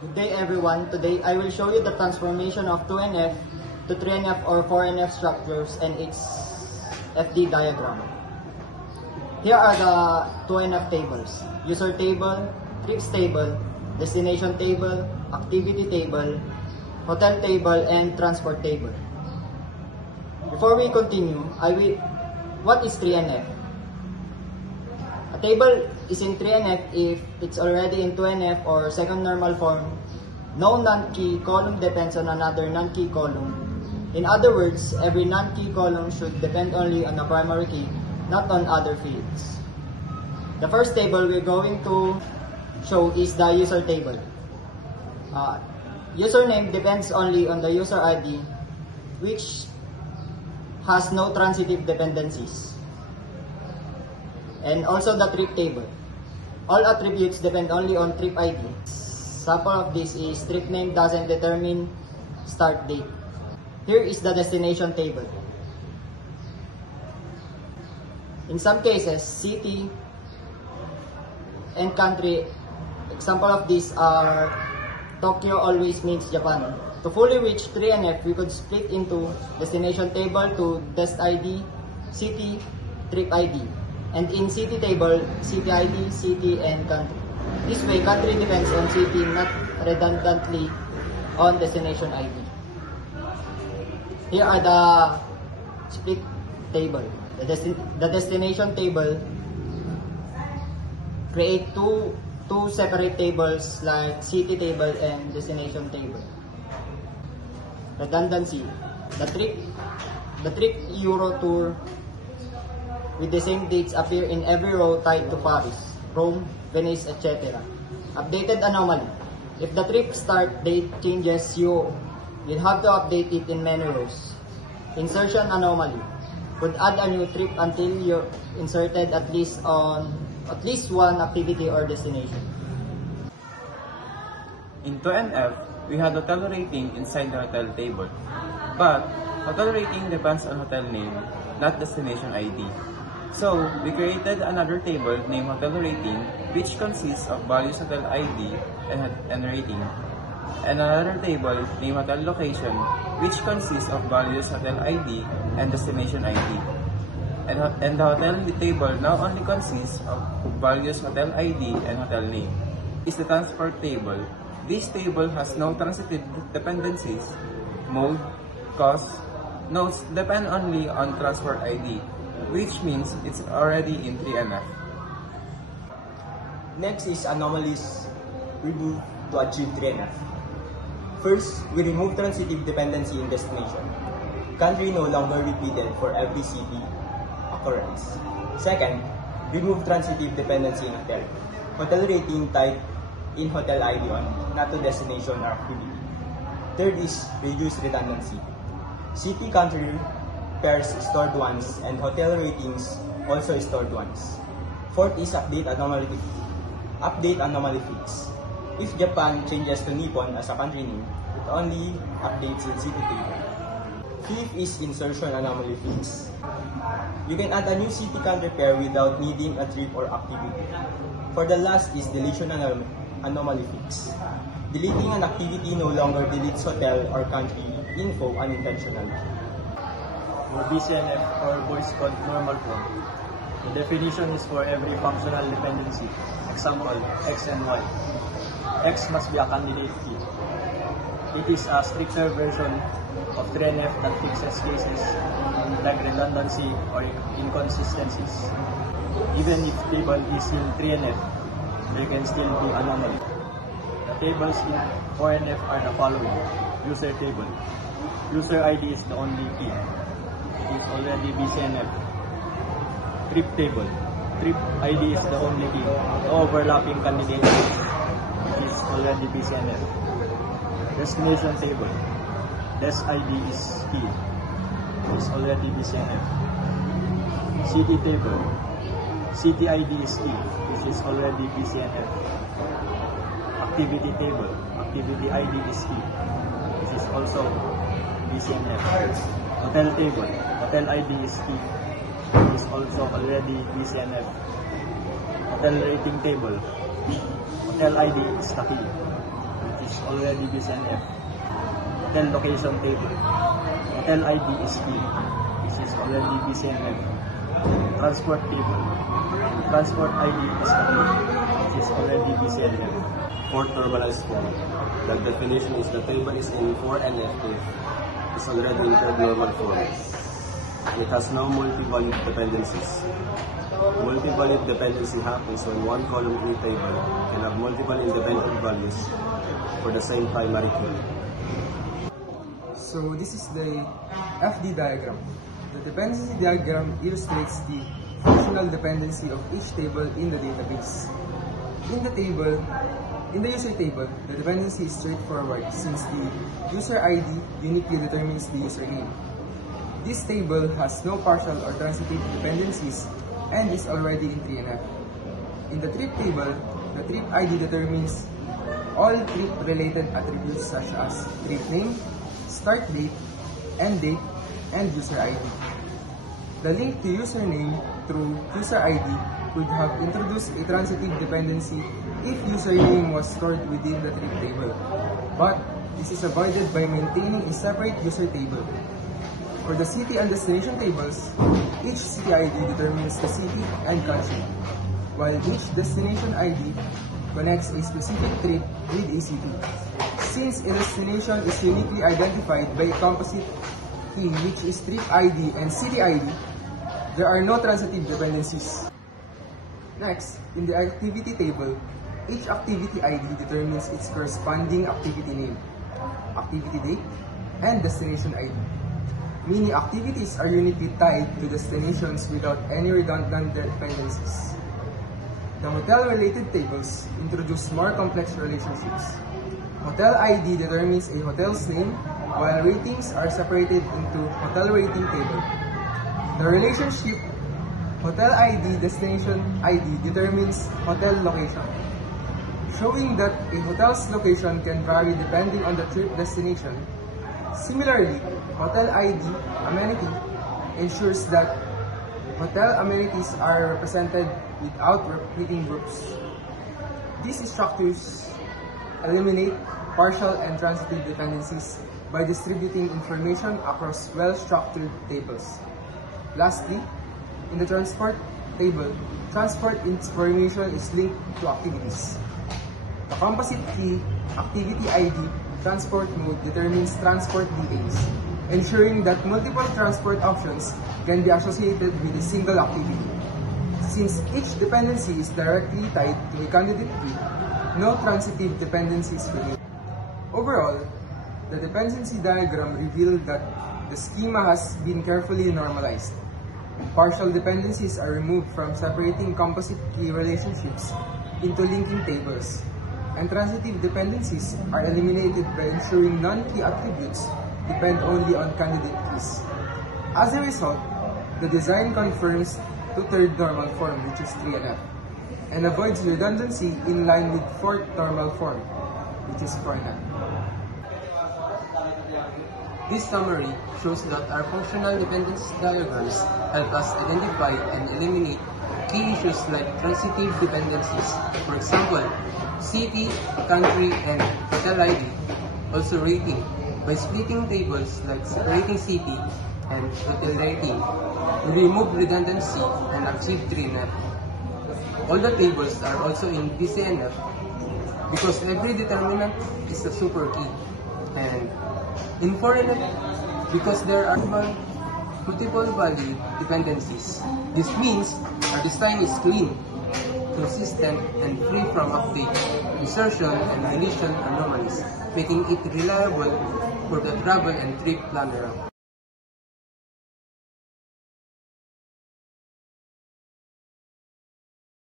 Good day everyone. Today I will show you the transformation of 2NF to 3NF or 4NF structures and its FD diagram. Here are the 2NF tables: user table, trips table, destination table, activity table, hotel table, and transport table. Before we continue, what is 3NF? A table is in 3NF if it's already in 2NF or second normal form. No non-key column depends on another non-key column. In other words, every non-key column should depend only on a primary key, not on other fields. The first table we're going to show is the user table. Username depends only on the user ID, which has no transitive dependencies. And also the trip table. All attributes depend only on trip ID. Sample of this is trip name doesn't determine start date. Here is the destination table. In some cases, city and country, example of these are Tokyo always means Japan. To fully reach 3NF, we could split into destination table to dest ID, city, trip ID. And in city table, city ID, city, and country. This way, country depends on city, not redundantly on destination ID. Here are the split table. The destination table create two separate tables like city table and destination table. Redundancy. The trip Euro tour with the same dates appear in every row tied to Paris, Rome, Venice, etc. Updated anomaly. If the trip start date changes, you'll have to update it in many rows. Insertion anomaly. Could add a new trip until you're inserted at least one activity or destination. In 2NF, we had hotel rating inside the hotel table. But hotel rating depends on hotel name, not destination ID. So, we created another table named Hotel Rating, which consists of values hotel ID and rating, and another table named Hotel Location, which consists of values hotel ID and destination ID. And the hotel table now only consists of values hotel ID and hotel name. Is the transport table. This table has no transitive dependencies. Mode, cost, notes depend only on transport ID, which means it's already in 3NF. Next is anomalies removed to achieve 3NF. First, we remove transitive dependency in destination. Country no longer repeated for every city occurrence. Second, remove transitive dependency in hotel. Hotel rating tied in hotel ID on, not to destination or activity. Third is reduce redundancy. City country pairs stored once and hotel ratings also stored once. Fourth is update anomaly fix. If Japan changes to Nippon as a country name, it only updates in city table. Fifth is insertion anomaly fix. You can add a new city country pair without needing a trip or activity. For the last is deletion anomaly fix. Deleting an activity no longer deletes hotel or country info unintentionally. For BCNF or voice code normal form, the definition is for every functional dependency, example, X and Y. X must be a candidate key. It is a stricter version of 3NF that fixes cases like redundancy or inconsistencies. Even if table is in 3NF, there can still be anomaly. The tables in 4NF are the following. User table. User ID is the only key. It is already BCNF. Trip table. Trip ID is the only key. No overlapping candidates, which is already BCNF. Destination table. Des ID is key. It is already BCNF. City table. City ID is key, which is already BCNF. Activity table. Activity ID is key, which is also BCNF. Hotel table. Hotel ID is key, which is also already BCNF. Hotel rating table. Hotel ID is the key, which is is already BCNF. Hotel location table. Hotel ID is key. This is already BCNF. Transport table. Transport ID is key. This is already BCNF. Fourth normalized form. The definition is the table is in 4NF if it's already in third normal form. It has no multi-valued dependencies. Multi-valued dependency happens when one column in a table can have multiple independent values for the same primary key. So this is the FD diagram. The dependency diagram illustrates the functional dependency of each table in the database. In the user table, the dependency is straightforward since the user ID uniquely determines the username. This table has no partial or transitive dependencies and is already in 3NF. In the trip table, the trip ID determines all trip-related attributes such as trip name, start date, end date, and user ID. The link to username through user ID would have introduced a transitive dependency if username was stored within the trip table, but this is avoided by maintaining a separate user table. For the city and destination tables, each city ID determines the city and country, while each destination ID connects a specific trip with a city. Since a destination is uniquely identified by a composite key which is trip ID and city ID, there are no transitive dependencies. Next, in the activity table, each activity ID determines its corresponding activity name, activity date, and destination ID. Meaning activities are uniquely tied to destinations without any redundant dependencies. The hotel-related tables introduce more complex relationships. Hotel ID determines a hotel's name, while ratings are separated into hotel rating table. The relationship hotel ID destination ID determines hotel location, showing that a hotel's location can vary depending on the trip destination. Similarly, hotel ID amenity ensures that hotel amenities are represented without repeating groups. These structures eliminate partial and transitive dependencies by distributing information across well-structured tables. Lastly, in the transport table, transport information is linked to activities. The composite key, activity ID, transport mode determines transport details, ensuring that multiple transport options can be associated with a single activity. Since each dependency is directly tied to a candidate key, no transitive dependencies remain. Overall, the dependency diagram revealed that the schema has been carefully normalized. Partial dependencies are removed from separating composite key relationships into linking tables, and transitive dependencies are eliminated by ensuring non-key attributes depend only on candidate keys. As a result, the design confirms to third normal form, which is 3NF, and avoids redundancy in line with fourth normal form, which is 4NF. This summary shows that our functional dependency diagrams help us identify and eliminate key issues like transitive dependencies, for example, city, country, and hotel ID. Also rating, by splitting tables like separating city and hotel rating, we remove redundancy and achieve 3NF. All the tables are also in BCNF because every determinant is a super key, and in 4NF because there are multiple value dependencies. This means our design is clean, consistent, and free from update, insertion, and deletion anomalies, making it reliable for the travel and trip planner.